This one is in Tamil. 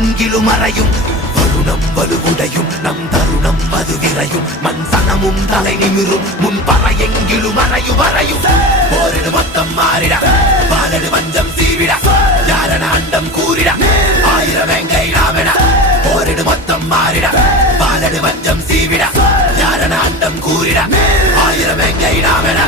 எங்கிலும் அறையும் வருணம் வலுவுடையும் நம் தருணம் அது விரையும் மண் சனமும் தலை நிமிரும் முன் பற எங்கிலும் அறையும் வரையும் போரிடு மொத்தம் மாறிட பாலடு வஞ்சம் சீவிட யாரன அண்டம் கூறிட ஆயிரம் எங்கை நாமென போரிடு மொத்தம் மாறிட பாலடு வஞ்சம் சீவிட யாரன அண்டம் கூறிட ஆயிரம் எங்கை நாமென